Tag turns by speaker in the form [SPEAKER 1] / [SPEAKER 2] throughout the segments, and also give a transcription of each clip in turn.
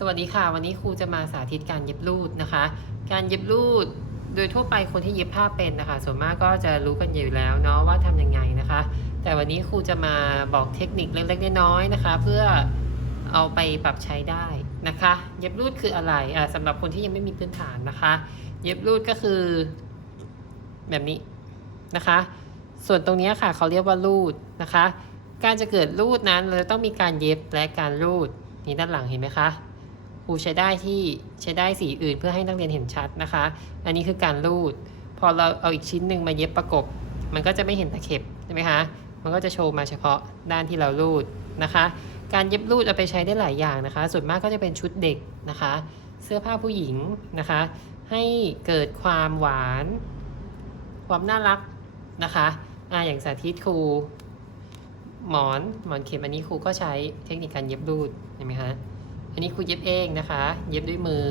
[SPEAKER 1] สวัสดีค่ะ วันนี้ครูจะมาสาธิตการเย็บรูดนะคะ การเย็บรูดโดยทั่วไปคนที่เย็บผ้าเป็นนะคะ ส่วนมากก็จะรู้กันอยู่แล้วเนาะว่าทำยังไงนะคะ แต่วันนี้ครูจะมาบอกเทคนิคเล็กๆน้อยๆนะคะ เพื่อเอาไปปรับใช้ได้นะคะ เย็บรูดคืออะไรอ่าสำหรับคนที่ยังไม่มีพื้นฐานนะคะ เย็บรูดก็คือ แบบนี้นะคะ ส่วนตรงนี้ค่ะเขาเรียกว่ารูดนะคะ การจะเกิดรูดนั้นเราจะต้องมีการเย็บและการรูดนี่ด้านหลังเห็นไหมคะ รูใช้ได้ที่ใช้ได้สีอื่นเพื่อให้นักเรียนเห็นชัดนะคะ อันนี้คือการรูด พอเราเอาอีกชิ้นหนึ่งมาเย็บประกบ มันก็จะไม่เห็นตะเข็บใช่ไหมคะ มันก็จะโชว์มาเฉพาะด้านที่เรารูดนะคะ การเย็บรูดเอาไปใช้ได้หลายอย่างนะคะ ส่วนมากก็จะเป็นชุดเด็กนะคะ เสื้อผ้าผู้หญิงนะคะ ให้เกิดความหวาน ความน่ารักนะคะอ่าอย่างสาธิตครูหมอนหมอนเข็มอันนี้ครูก็ใช้เทคนิคการเย็บรูดเห็นไหมคะ อันนี้ครูเย็บเองนะคะ เย็บด้วยมือ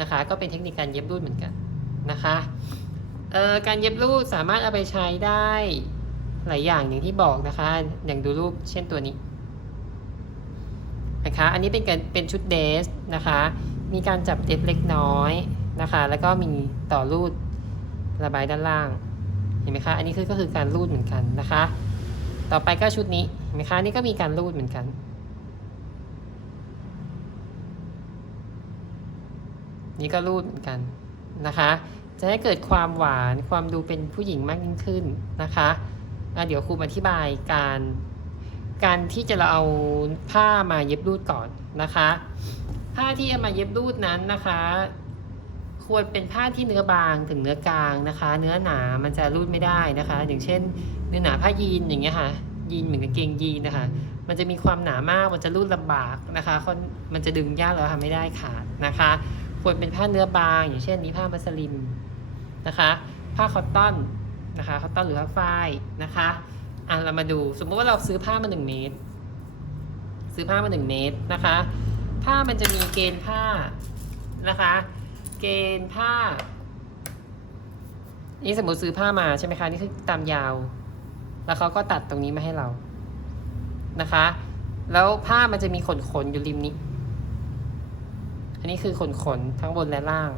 [SPEAKER 1] นะคะ ก็เป็นเทคนิคการเย็บรูดเหมือนกันนะคะการเย็บรูดสามารถเอาไปใช้ได้หลายอย่างอย่างที่บอกนะคะ อย่างดูรูปเช่นตัวนี้นะคะ อันนี้เป็นการเป็นชุดเดสนะคะ มีการจับเด็บเล็กน้อยนะคะ แล้วก็มีต่อรูดระบายด้านล่าง เห็นไหมคะ อันนี้คือก็คือการรูดเหมือนกันนะคะ ต่อไปก็ชุดนี้ เห็นไหมคะ นี่ก็มีการรูดเหมือนกัน นี่ก็รูดเหมือนกันนะคะ จะให้เกิดความหวานความดูเป็นผู้หญิงมากยิ่งขึ้นนะคะะเดี๋ยวครูอธิบายการ การที่จะเราเอาผ้ามาเย็บรูดก่อนนะคะ ผ้าที่เอามาเย็บรูดนั้นนะคะ ควรเป็นผ้าที่เนื้อบางถึงเนื้อกลางนะคะ เนื้อหนามันจะรูดไม่ได้นะคะ อย่างเช่น เนื้อหนาผ้ายีนอย่างเงี้ยค่ะยีนเหมือนกางเกงยีนนะคะมันจะมีความหนามาก มันจะรูดลำบากนะคะ มันจะดึงยากแล้วทำไม่ได้ขาดนะคะ ควรเป็นผ้าเนื้อบาง อย่างเช่นนี้ผ้ามัสลินนะคะ ผ้าคอตตอนนะคะคอตตอนหรือผ้าฝ้ายนะคะอะเรามาดูสมมติว่าเราซื้อผ้ามาหนึ่งเมตร ซื้อผ้ามาหนึ่งเมตรนะคะผ้ามันจะมีเกณฑ์ผ้านะคะ เกณฑ์ผ้า นี่สมมติซื้อผ้ามาใช่ไหมคะนี่คือตามยาว แล้วเขาก็ตัดตรงนี้มาให้เรานะคะ แล้วผ้ามันจะมีขนขนๆอยู่ริมนี้ อันนี้คือขนขนทั้งบนและล่าง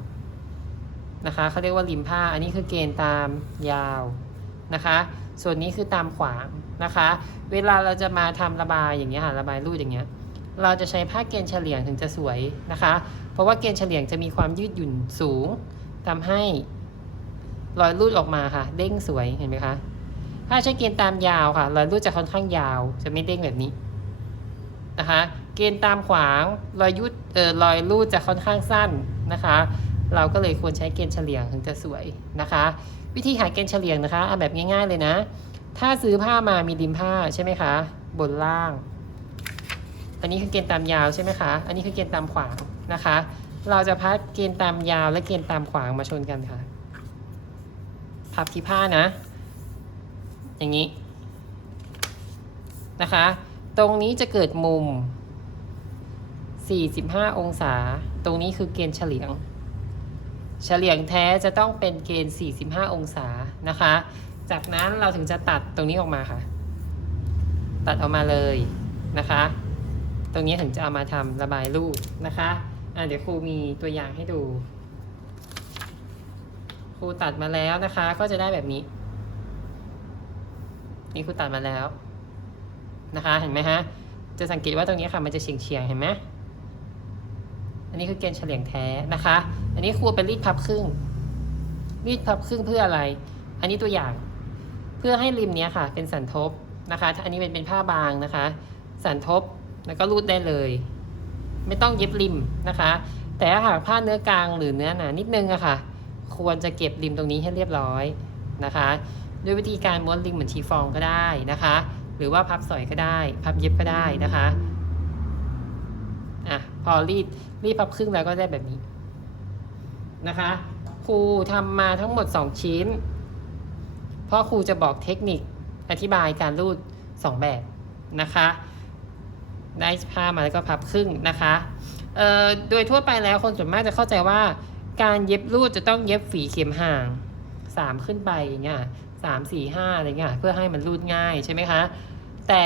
[SPEAKER 1] นะคะเขาเรียกว่าริมผ้า อันนี้คือเกณฑ์ตามยาวนะคะ ส่วนนี้คือตามขวางนะคะ เวลาเราจะมาทำระบายอย่างเงี้ยค่ะระบายรูดอย่างเงี้ย เราจะใช้ผ้าเกณฑ์เฉลี่ยงถึงจะสวยนะคะ เพราะว่าเกณฑ์เฉลี่ยงจะมีความยืดหยุ่นสูงทำให้รอยรูดออกมาค่ะ เด้งสวยเห็นไหมคะถ้าใช้เกณฑ์ตามยาวค่ะรอยรูดจะค่อนข้างยาว จะไม่เด้งแบบนี้นะคะ เกณฑ์ตามขวางรอยยุดเอ่อรอยรูดจะค่อนข้างสั้นนะคะ เราก็เลยควรใช้เกณฑ์เฉลี่ยงถึงจะสวยนะคะ วิธีหาเกณฑ์เฉลี่ยงนะคะเอาแบบง่าย ๆเลยนะ ถ้าซื้อผ้ามามีริมผ้าใช่ไหมคะ บนล่าง อันนี้คือเกณฑ์ตามยาวใช่ไหมคะ อันนี้คือเกณฑ์ตามขวางนะคะ เราจะพัดเกณฑ์ตามยาวและเกณฑ์ตามขวางมาชนกันค่ะพับที่ผ้านะ อย่างนี้นะคะ ตรงนี้จะเกิดมุม 45 องศา ตรงนี้คือเกณฑ์เฉลียง เฉลียงแท้จะต้องเป็นเกณฑ์ 45 องศานะคะ จากนั้นเราถึงจะตัดตรงนี้ออกมาค่ะ ตัดออกมาเลยนะคะ ตรงนี้ถึงจะเอามาทำระบายรูปนะคะอะเดี๋ยวครูมีตัวอย่างให้ดู ครูตัดมาแล้วนะคะ ก็จะได้แบบนี้ นี่ครูตัดมาแล้วนะคะ เห็นไหมฮะจะสังเกตว่าตรงนี้ค่ะมันจะเฉียงเฉียงเห็นไหม อันนี้คือเกณฑ์เฉลี่ยงแท้นะคะ อันนี้ครูเป็นรีดพับครึ่ง รีดพับครึ่งเพื่ออะไร อันนี้ตัวอย่างเพื่อให้ริมเนี้ยค่ะ เป็นสันทบนะคะอันนี้เป็นเป็นผ้าบางนะคะ สันทบแล้วก็รูดได้เลย ไม่ต้องเย็บริมนะคะ แต่ถ้าหากผ้าเนื้อกลางหรือเนื้อหนานิดนึงอะค่ะ ควรจะเก็บริมตรงนี้ให้เรียบร้อยนะคะด้วยวิธีการม้วนริมเหมือนชีฟองก็ได้นะคะ หรือว่าพับสอยก็ได้ พับเย็บก็ได้นะคะ พอรีดรีดพับครึ่งแล้วก็ได้แบบนี้นะคะ ครูทำมาทั้งหมด 2 ชิ้น เพราะครูจะบอกเทคนิคอธิบายการรูด 2 แบบนะคะ ได้ผ้ามาแล้วก็พับครึ่งนะคะโดยทั่วไปแล้วคนส่วนมากจะเข้าใจว่า การเย็บรูดจะต้องเย็บฝีเข็มห่างสามขึ้นไปอย่างเงี้ยสามสี่ห้าอะไรเงี้ยเพื่อให้มันรูดง่ายใช่ไหมคะ แต่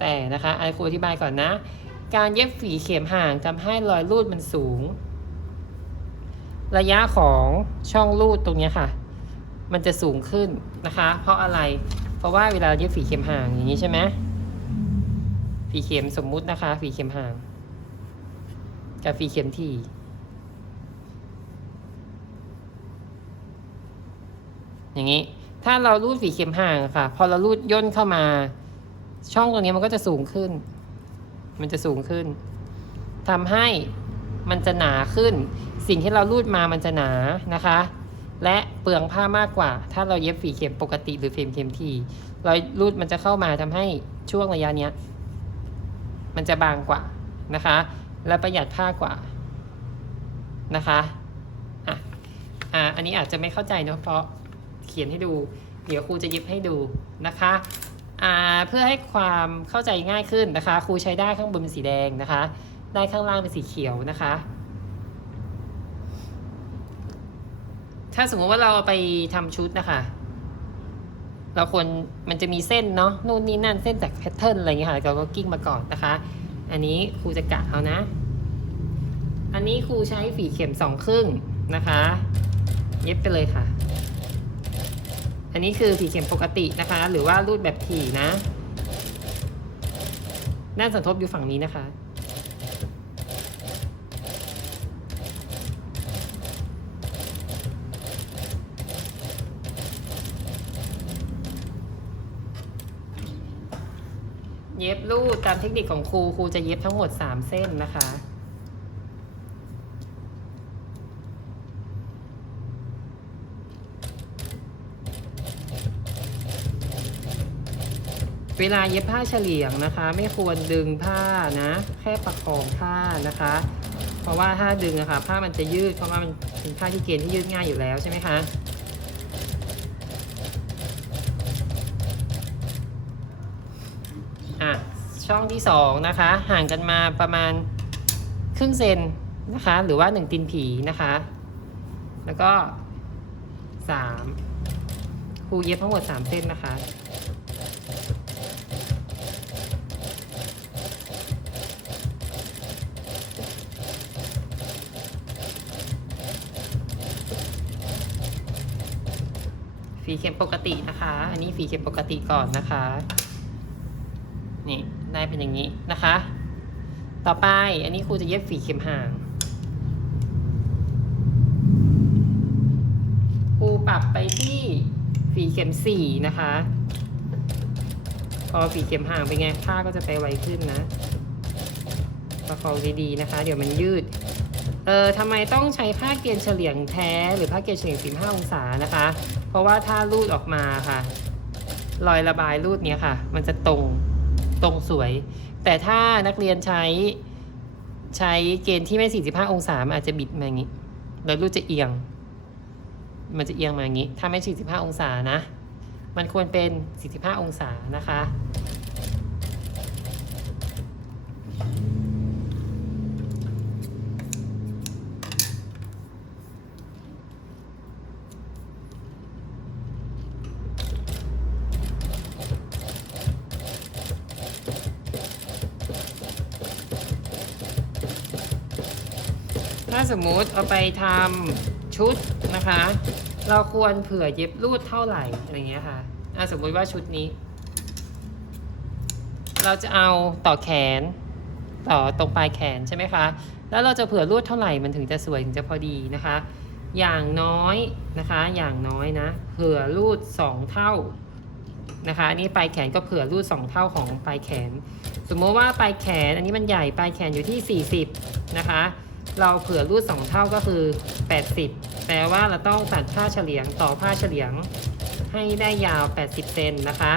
[SPEAKER 1] แต่นะคะไอครูอธิบายก่อนนะ การเย็บฝีเข็มห่างทำให้รอยรูดมันสูง ระยะของช่องรูดตรงนี้ค่ะ มันจะสูงขึ้นนะคะ เพราะอะไร เพราะว่าเวลาเย็บฝีเข็มห่างอย่างนี้ใช่ไหมฝีเข็มสมมุตินะคะ ฝีเข็มห่าง กับฝีเข็มถี่อย่างนี้ ถ้าเรารูดฝีเข็มห่างค่ะ พอเรารูดย่นเข้ามา ช่องตรงนี้มันก็จะสูงขึ้น มันจะสูงขึ้นทำให้มันจะหนาขึ้น สิ่งที่เรารูดมามันจะหนานะคะ และเปลืองผ้ามากกว่า ถ้าเราเย็บฝีเข็มปกติหรือเข็มเข็มทีรอยรูดมันจะเข้ามาทำให้ช่วงระยะเนี้ย มันจะบางกว่านะคะ และประหยัดผ้ากว่านะคะอะอะอันนี้อาจจะไม่เข้าใจเนอะเพราะเขียนให้ดู เดี๋ยวครูจะเย็บให้ดูนะคะ เพื่อให้ความเข้าใจง่ายขึ้นนะคะ ครูใช้ได้ข้างบนเป็นสีแดงนะคะ ได้ข้างล่างเป็นสีเขียวนะคะ ถ้าสมมติว่าเราไปทำชุดนะคะ เราควรมันจะมีเส้นเนาะนู่นนี่นั่นเส้นจากแพทเทิร์นอะไรเงี้ยค่ะเราก็กิ้งมาก่อนนะคะ อันนี้ครูจะกะเอานะ อันนี้ครูใช้ฝีเข็มสองครึ่งนะคะ เย็บไปเลยค่ะ อันนี้คือฝีเข็มปกตินะคะ หรือว่ารูดแบบถี่นะ ด้านสมทบอยู่ฝั่งนี้นะคะ เย็บรูดตามเทคนิคของครูครูจะเย็บทั้งหมด 3 เส้นนะคะ วลาเย็บผ้าเฉลียงนะคะ ไม่ควรดึงผ้านะ แค่ประคองผ้านะคะ เพราะว่าถ้าดึงอะคะ่ะผ้ามันจะยืดเพราะว่ามันเป็นผ้าที่เกณฑ์ที่ยืดง่ายอยู่แล้วใช่ไหมคะอะช่องที่สองนะคะ ห่างกันมาประมาณครึ่งเซนนะคะ หรือว่าหนึ่งตีนผีนะคะ แล้วก็สามครูเย็บทั้งหมดสามเส้นนะคะ ฝีเข็มปกตินะคะ อันนี้ฝีเข็มปกติก่อนนะคะ นี่ได้เป็นอย่างนี้นะคะ ต่อไปอันนี้ครูจะเย็บฝีเข็มห่างครูปรับไปที่ฝีเข็มสี่นะคะ พอฝีเข็มห่างเป็นไงผ้าก็จะไปไวขึ้นนะประคองดีๆนะคะ เดี๋ยวมันยืด เออทำไมต้องใช้ผ้าเกณฑ์เฉลียงแท้ หรือผ้าเกณฑ์เฉลียง 15 องศานะคะ เพราะว่าถ้ารูดออกมาค่ะ รอยระบายรูดเนี้ยค่ะ มันจะตรงตรงสวย แต่ถ้านักเรียนใช้ใช้เกณฑ์ที่ไม่ 45 องศามันอาจจะบิดมาอย่างนี้ แล้วรูดจะเอียง มันจะเอียงมาอย่างนี้ ถ้าไม่ 45 องศานะ มันควรเป็น 45 องศานะคะ สมมุติเอาไปทำชุดนะคะ เราควรเผื่อเย็บรูดเท่าไหร่อะไรเงี้ยค่ะอะสมมุติว่าชุดนี้ เราจะเอาต่อแขน ต่อตรงปลายแขนใช่ไหมคะ แล้วเราจะเผื่อรูดเท่าไหร่มันถึงจะสวยถึงจะพอดีนะคะ อย่างน้อยนะคะ อย่างน้อยนะ เผื่อรูดสองเท่านะคะอันนี้ปลายแขนก็เผื่อรูดสองเท่าของปลายแขน สมมติว่าปลายแขนอันนี้มันใหญ่ปลายแขนอยู่ที่ 40 นะคะ เราเผื่อรูด2เท่าก็คือ 80 แปลว่าเราต้องตัดผ้าเฉลียงต่อผ้าเฉลียง ให้ได้ยาว 80 เซนนะคะ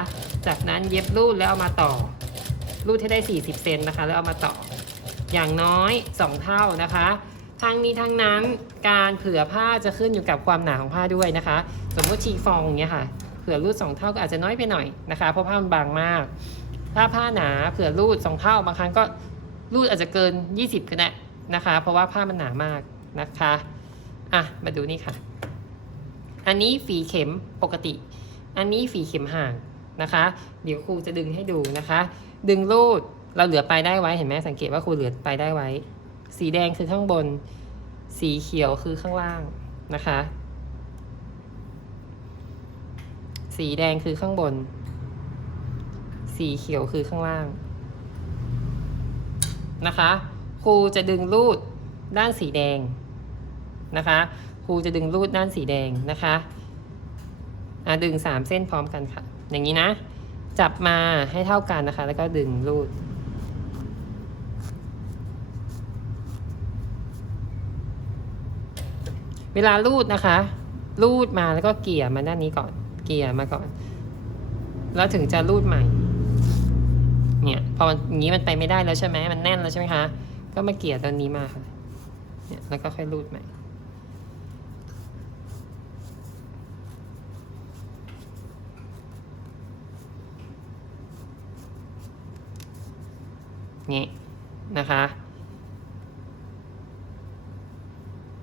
[SPEAKER 1] จากนั้นเย็บรูดแล้วเอามาต่อ รูดให้ได้ 40 เซนนะคะ แล้วเอามาต่อ อย่างน้อย 2 เท่านะคะทั้งนี้ทั้งนั้นการเผื่อผ้าจะขึ้นอยู่กับความหนาของผ้าด้วยนะคะ สมมติชีฟองอย่างเงี้ยค่ะเผื่อรูด2เท่าก็อาจจะน้อยไปหน่อยนะคะ เพราะผ้ามันบางมาก ถ้าผ้าหนาเผื่อรูด2เท่าบางครั้งก็รูดอาจจะเกิน 20ก็ได้ นะคะ เพราะว่าผ้ามันหนามากนะคะอะมาดูนี่ค่ะ อันนี้ฝีเข็มปกติ อันนี้ฝีเข็มห่างนะคะ เดี๋ยวครูจะดึงให้ดูนะคะ ดึงรูดเราเหลือปลายได้ไว้เห็นไหมสังเกตว่าครูเหลือปลายได้ไว้ สีแดงคือข้างบน สีเขียวคือข้างล่างนะคะ สีแดงคือข้างบน สีเขียวคือข้างล่างนะคะ ครูจะดึงรูดด้านสีแดงนะคะครูจะดึงรูดด้านสีแดงนะคะอะดึงสามเส้นพร้อมกันค่ะ อย่างนี้นะ จับมาให้เท่ากันนะคะ แล้วก็ดึงรูดเวลารูดนะคะ รูดมาแล้วก็เกี่ยมาด้านนี้ก่อน เกี่ยมาก่อน แล้วถึงจะรูดใหม่ เนี่ย พออย่างนี้มันไปไม่ได้แล้วใช่ไหมมันแน่นแล้วใช่ไหมคะ ก็มาเกี่ยตัวนี้มาค่ะ เนี่ยแล้วก็ค่อยรูดใหม่ นี่นะคะ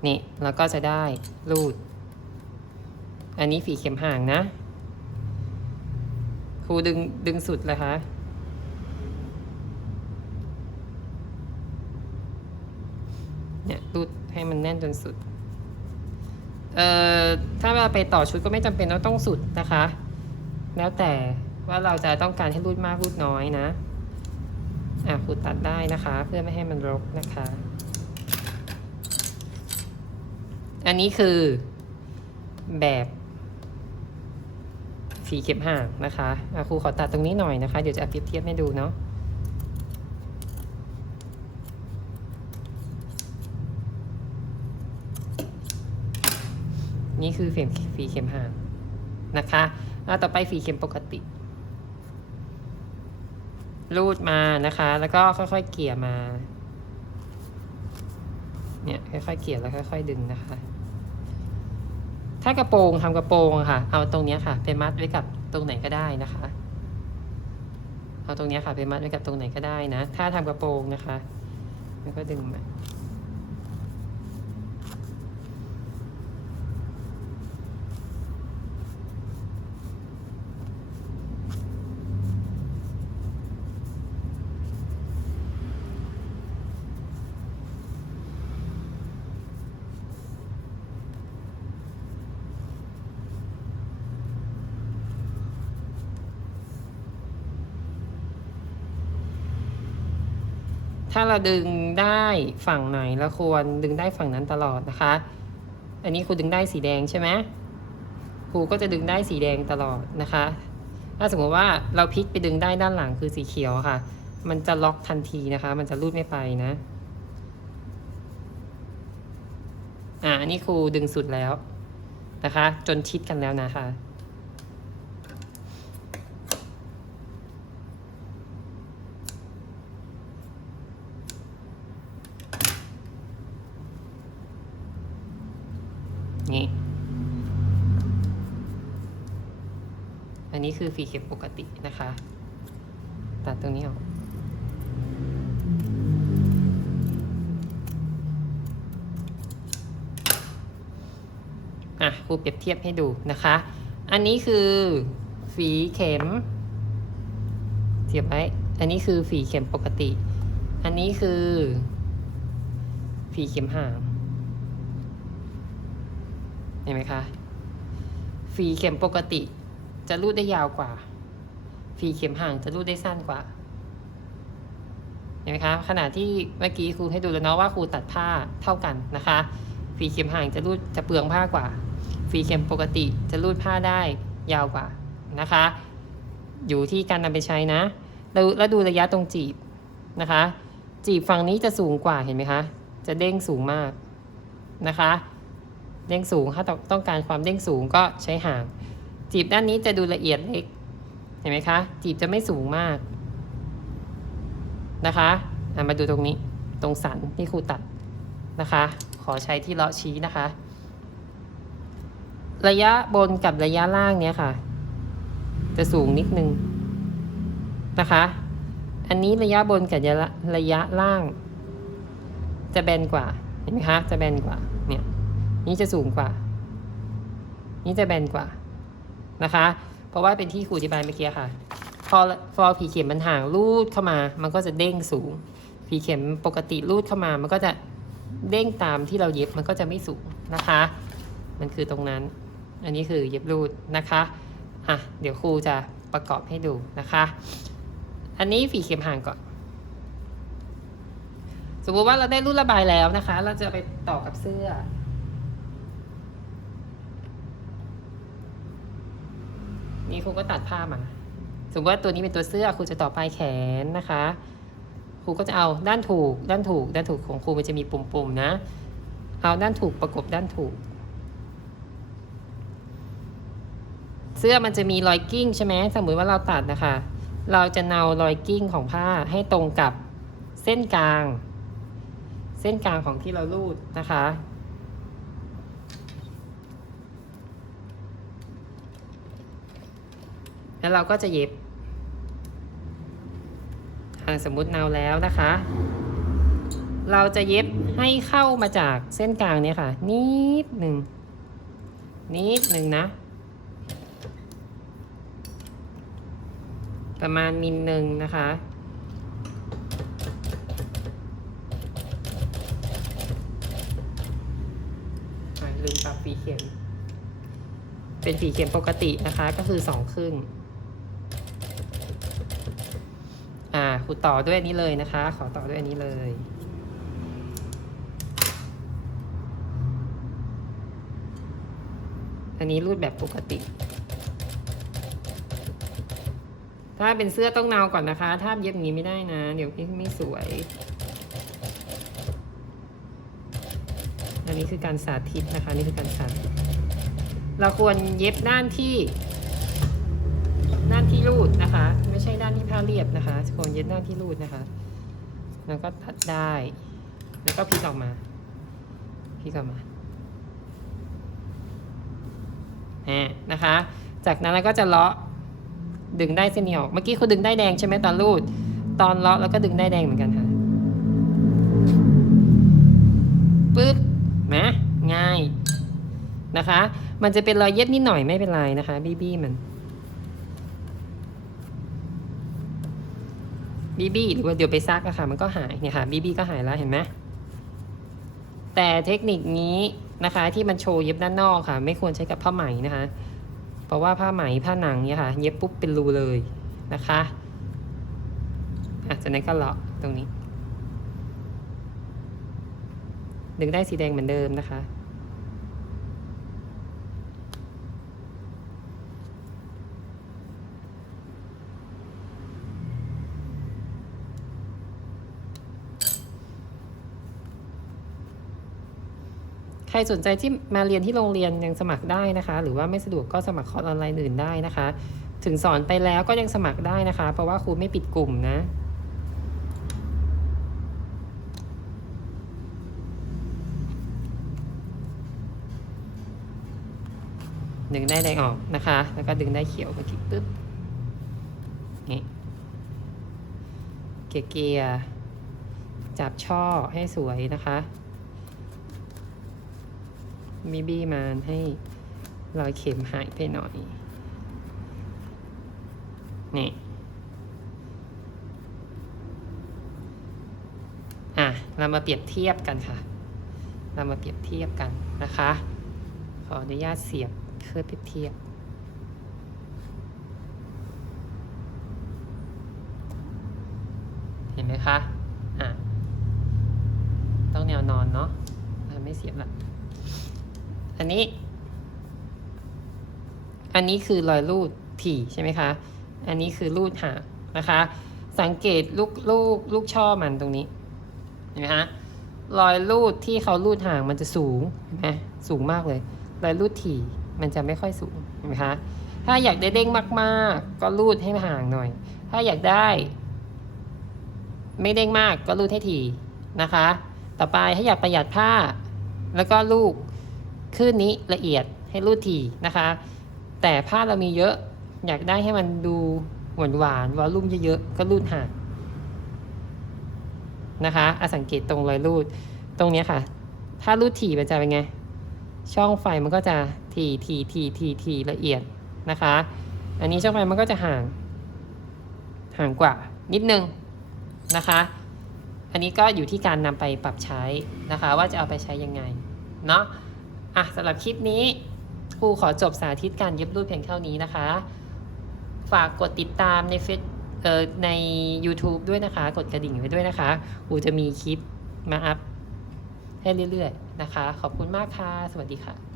[SPEAKER 1] นี่แล้วก็จะได้รูด อันนี้ฝีเข็มห่างนะ ครูดึงดึงสุดเลยคะเนี่ยรูดให้มั นแน่นจนสุด เอ่อ ถ้าเราไปต่อชุดก็ไม่จำเป็นต้องต้องสุดนะคะ แล้วแต่ว่าเราจะต้องการให้รูดมากรูดน้อยนะ อะครูตัดได้นะคะ เพื่อไม่ให้มันรกนะคะ อันนี้คือแบบฝีเข็มห่างนะคะอะครูขอตัดตรงนี้หน่อยนะคะ เดี๋ยวจะเอาเปรียบเทียบให้ดูเนาะ นี่คือฝีฝีเข็มห่างนะคะแล้วต่อไปฝีเข็มปกติ รูดมานะคะ แล้วก็ค่อยๆเกี่ยมา เนี่ยค่อยๆเกี่ยแล้วค่อย ๆ ดึงนะคะ ถ้ากระโปรงทำกระโปรงค่ะ เอาตรงนี้ค่ะไปมัดไว้กับตรงไหนก็ได้นะคะ เอาตรงนี้ค่ะไปมัดไว้กับตรงไหนก็ได้นะ ถ้าทำกระโปรงนะคะ แล้วก็ดึงมา ถ้าเราดึงได้ฝั่งไหนเราควรดึงได้ฝั่งนั้นตลอดนะคะ อันนี้ครูดึงได้สีแดงใช่ไหมครูก็จะดึงได้สีแดงตลอดนะคะ ถ้าสมมติว่าเราพลิกไปดึงได้ด้านหลังคือสีเขียวค่ะ มันจะล็อกทันทีนะคะ มันจะรูดไม่ไปนะ อ่าอันนี้ครูดึงสุดแล้วนะคะ จนชิดกันแล้วนะคะ นี่ อันนี้คือฝีเข็มปกตินะคะ ตัดตรงนี้ออกอะครูเปรียบเทียบให้ดูนะคะ อันนี้คือฝีเข็ม เทียบไว้ อันนี้คือฝีเข็มปกติ อันนี้คือฝีเข็มห่าง เห็นไหมคะฝีเข็มปกติ จะรูดได้ยาวกว่า ฝีเข็มห่างจะรูดได้สั้นกว่า เห็นไหมคะ ขณะที่เมื่อกี้ครูให้ดูแล้วเนาะว่าครูตัดผ้าเท่ากันนะคะ ฝีเข็มห่างจะรูดจะเปลืองผ้ากว่า ฝีเข็มปกติจะรูดผ้าได้ยาวกว่านะคะ อยู่ที่การนำไปใช้นะ แล้วดูระยะตรงจีบนะคะ จีบฝั่งนี้จะสูงกว่าเห็นไหมคะ จะเด้งสูงมากนะคะ เด้งสูงถ้าต้องต้องการความเด้งสูงก็ใช้ห่าง จีบด้านนี้จะดูละเอียดเล็ก เห็นไหมคะ จีบจะไม่สูงมากนะคะมาดูตรงนี้ตรงสันที่ครูตัดนะคะ ขอใช้ที่เลาะชี้นะคะ ระยะบนกับระยะล่างเนี้ยค่ะ จะสูงนิดนึงนะคะ อันนี้ระยะบนกับระยะระยะล่าง จะแบนกว่าเห็นไหมคะจะแบนกว่าเนี่ยนี้จะสูงกว่า นี้จะแบนกว่า นะคะ เพราะว่าเป็นที่ครูอธิบายเมื่อกี้ค่ะ พอพอผีเข็มมันห่างรูดเข้ามา มันก็จะเด้งสูง ผีเข็มปกติรูดเข้ามา มันก็จะเด้งตามที่เราเย็บมันก็จะไม่สูงนะคะ มันคือตรงนั้น อันนี้คือเย็บรูดนะคะอะเดี๋ยวครูจะประกอบให้ดูนะคะ อันนี้ฝีเข็มห่างก่อน สมมติว่าเราได้รูดระบายแล้วนะคะ เราจะไปต่อกับเสื้อ นี่ครูก็ตัดผ้ามา สมมติว่าตัวนี้เป็นตัวเสื้อครูจะต่อปลายแขนนะคะ ครูก็จะเอาด้านถูก ด้านถูก ด้านถูกของครูมันจะมีปุ่มๆนะ เอาด้านถูกประกบด้านถูก เสื้อมันจะมีรอยกิ้งใช่ไหมสมมติว่าเราตัดนะคะ เราจะเนารอยกิ้งของผ้าให้ตรงกับเส้นกลาง เส้นกลางของที่เราลูดนะคะ แล้วเราก็จะเย็บอ่าสมมุติเนาแล้วนะคะ เราจะเย็บให้เข้ามาจากเส้นกลางเนี่ยค่ะ นิดหนึ่งนิดหนึ่งนะ ประมาณมิลหนึ่งนะคะอะลืมปรับฝีเข็ม เป็นฝีเข็มปกตินะคะ ก็คือสองครึ่ง อ่าครูต่อด้วยอันนี้เลยนะคะ ขอต่อด้วยอันนี้เลย อันนี้รูดแบบปกติ ถ้าเป็นเสื้อต้องเนาก่อนนะคะ ถ้าเย็บอย่างนี้ไม่ได้นะ เดี๋ยวไม่สวย อันนี้คือการสาธิตนะคะ นี่คือการสาธิต เราควรเย็บด้านที่ ด้านที่รูดนะคะ ไม่ใช่ด้านที่ผ้าเรียบนะคะควรเย็บด้านที่รูดนะคะ แล้วก็ตัดได้ แล้วก็พลิกออกมาพลิกออกมาแหนะคะ จากนั้นเราก็จะเลาะดึงได้เส้นนี้ออก เมื่อกี้เขาดึงได้แดงใช่ไหมตอนรูด ตอนเลาะแล้วก็ดึงได้แดงเหมือนกันค่ะปึ๊บนะง่ายนะคะ มันจะเป็นรอยเย็บนิดหน่อยไม่เป็นไรนะคะ บี้บี้มัน บีบี้หรือว่าเดี๋ยวไปซักอะค่ะ มันก็หายเนี่ยค่ะบีบี้ก็หายแล้วเห็นไหมแต่เทคนิคนี้นะคะ ที่มันโชว์เย็บด้านนอกค่ะ ไม่ควรใช้กับผ้าไหมนะคะ เพราะว่าผ้าไหมผ้าหนังเนี่ยค่ะ เย็บปุ๊บเป็นรูเลยนะคะอะจากนั้นก็เลาะตรงนี้ ดึงได้สีแดงเหมือนเดิมนะคะ ครสนใจที่มาเรียนที่โรงเรียนยังสมัครได้นะคะ หรือว่าไม่สะดวกก็สมัครคอร์สออนไลน์อื่นได้นะคะ ถึงสอนไปแล้วก็ยังสมัครได้นะคะ เพราะว่าครูไม่ปิดกลุ่มนะดึงได้แดงออกนะคะ แล้วก็ดึงได้เขียวเมื่อกี้ปึ๊บนี่เกียร์จับช่อให้สวยนะคะ มีบี้มาให้รอยเข็มหายไปหน่อย นี่ อะ เรามาเปรียบเทียบกันค่ะ เรามาเปรียบเทียบกันนะคะ ขออนุญาตเสียบเพื่อเปรียบเทียบ เห็นไหมคะ อะ ต้องแนวนอนเนาะอะไม่เสียบละ อันนี้ อันนี้คือรอยรูดถี่ใช่ไหมคะ อันนี้คือรูดห่างนะคะ สังเกตลูกลูกลูกช่อมันตรงนี้เห็นไหมคะรอยรูดที่เขารูดห่างมันจะสูงเห็นไหมสูงมากเลย รอยรูดถี่มันจะไม่ค่อยสูงเห็นไหมคะถ้าอยากได้เด้งมากๆ ก็รูดให้ห่างหน่อย ถ้าอยากได้ ไม่เด้งมากก็รูดให้ถี่นะคะ ต่อไปถ้าอยากประหยัดผ้า แล้วก็ลูก ขึ้นนี้ละเอียดให้รูดถี่นะคะ แต่ผ้าเรามีเยอะอยากได้ให้มันดูหวานหวานวอลลุ่มเยอะๆก็รูดห่างนะคะอะสังเกตตรงรอยรูดตรงนี้ค่ะ ถ้ารูดถี่มันจะเป็นไง ช่องไฟมันก็จะถี่ถี่ถี่ถี่ถี่ละเอียดนะคะ อันนี้ช่องไฟมันก็จะห่าง ห่างกว่านิดนึงนะคะ อันนี้ก็อยู่ที่การนำไปปรับใช้นะคะ ว่าจะเอาไปใช้ยังไง เนาะ อะสำหรับคลิปนี้ครูขอจบสาธิตการเย็บรูปเพียงเท่านี้นะคะ ฝากกดติดตามในเฟซเอ่อใน YouTube ด้วยนะคะ กดกระดิ่งไว้ด้วยนะคะครูจะมีคลิปมาอัพให้เรื่อยๆนะคะ ขอบคุณมากค่ะ สวัสดีค่ะ